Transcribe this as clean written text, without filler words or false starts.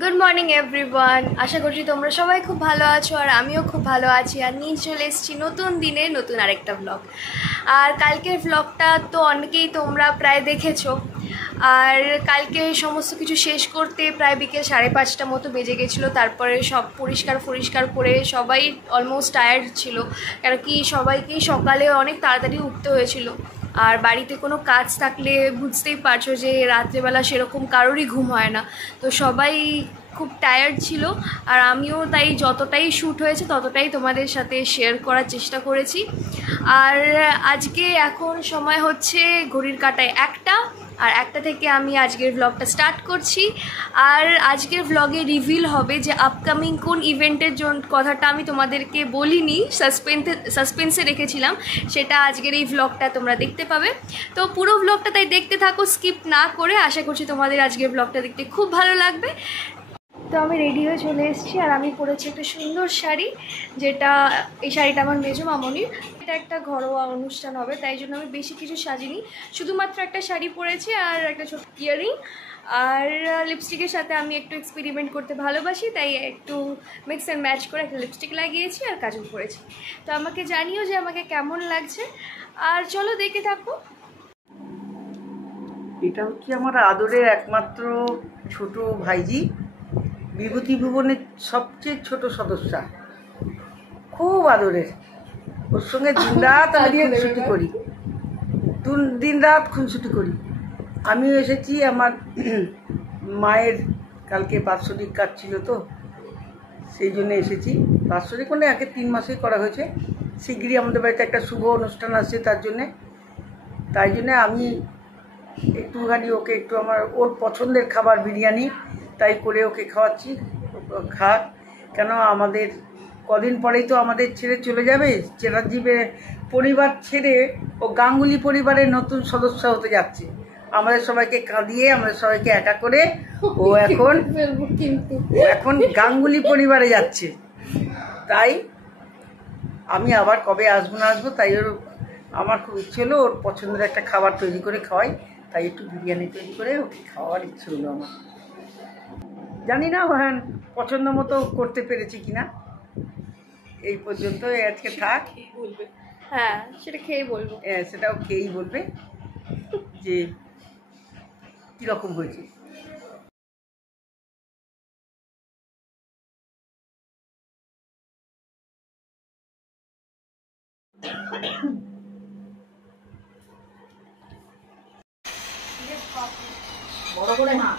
Good morning everyone. আশা করছি তোমরা সবাই খুব ভালো আছো আর আমিও খুব ভালো আছি। আর নিয়ে চলে এসেছি নতুন দিনে নতুন আরেকটা ভ্লগ। আর কালকের ভ্লগটা তো অনেকেই তোমরা প্রায় দেখেছো। আর কালকে সমস্ত কিছু শেষ করতে প্রায় বিকেল 5:30 মতো বেজে গেছিলো। তারপরে সব পরিষ্কার করে সবাই অলমোস্ট টায়ার্ড ছিল, কেন কি সবাইকেই সকালে অনেক তাড়াতাড়ি উঠতে হয়েছিল। আর বাড়িতে কোনো কাজ থাকলে বুঝতেই পারছো যে রাত্রেবেলা সেরকম কারোরই ঘুম হয় না, তো সবাই খুব টায়ার্ড ছিল। আর আমিও তাই যতটাই শ্যুট হয়েছে ততটাই তোমাদের সাথে শেয়ার করার চেষ্টা করেছি। আর আজকে এখন সময় হচ্ছে ঘড়ির কাঁটায় 1টা, আর 1টা থেকে আমি আজকের ভ্লগটা স্টার্ট করছি। আর আজকের ভ্লগে রিভিল হবে যে আপকামিং কোন ইভেন্টের জন্য, কথাটা আমি তোমাদেরকে বলিনি, সাসপেন্সে রেখেছিলাম, সেটা আজকের এই ভ্লগটা তোমরা দেখতে পাবে। তো পুরো ভ্লগটা তাই দেখতে থাকো স্কিপ না করে। আশা করছি তোমাদের আজকের ভ্লগটা দেখতে খুব ভালো লাগবে। তো আমি রেডি হয়ে চলে এসেছি আর আমি পরেছি একটা সুন্দর শাড়ি, যেটা এই শাড়িটা আমার মেজো মামনির। এটা একটা ঘরোয়া অনুষ্ঠান হবে, তাই জন্য আমি বেশি কিছু সাজিনি, শুধুমাত্র একটা শাড়ি পরেছি আর একটা ছোট ইয়ারিং। আর লিপস্টিকের সাথে আমি একটু এক্সপেরিমেন্ট করতে ভালোবাসি, তাই একটু মিক্স অ্যান্ড ম্যাচ করে একটা লিপস্টিক লাগিয়েছি আর কাজল করেছি। তো আমাকে জানিও যে আমাকে কেমন লাগছে, আর চলো দেখে থাকো। এটা হচ্ছে আমার আদরের একমাত্র ছোট ভাইজি, বিভূতি ভুবনের সবচেয়ে ছোট সদস্যা, খুব আদরের। ওর সঙ্গে দিনরাত আমি খুনসুটি করি, দিনরাত খুনসুটি করি। আমিও এসেছি, আমার মায়ের কালকে বাৎসরিক কাজ ছিল, তো সেই জন্য এসেছি। বাৎসরিক মানে আগে 3 মাসেই করা হয়েছে, শিগগিরই আমাদের বাড়িতে একটা শুভ অনুষ্ঠান আসছে, তাই জন্যে আমি একটুখানি ওকে একটু ওর পছন্দের খাবার বিরিয়ানি তাই করে ওকে খাওয়াচ্ছি। খাক, কেন আমাদের কদিন পরেই তো আমাদের ছেড়ে চলে যাবে, চ্যাটার্জি পরিবার ছেড়ে ও গাঙ্গুলি পরিবারের নতুন সদস্য হতে যাচ্ছে। আমাদের সবাইকে কাঁদিয়ে, আমাদের সবাইকে একা করে ও এখন গাঙ্গুলি পরিবারে যাচ্ছে। তাই আমি আবার কবে আসবো না আসবো, তাই ওর আমার খুব ইচ্ছে হলো ওর পছন্দের একটা খাবার তৈরি করে খাওয়াই, তাই একটু বিরিয়ানি তৈরি করে ওকে খাওয়ার ইচ্ছে হলো আমার। জানি না হ্যাঁ পছন্দ মতো করতে পেরেছি কিনা। এই পর্যন্ত আজকে থাক। হ্যাঁ, সেটা খেয়েই বলবো। হ্যাঁ, সেটাও খেয়েই বলবে যে কীরকম হয়েছে। বড় করে হ্যাঁ।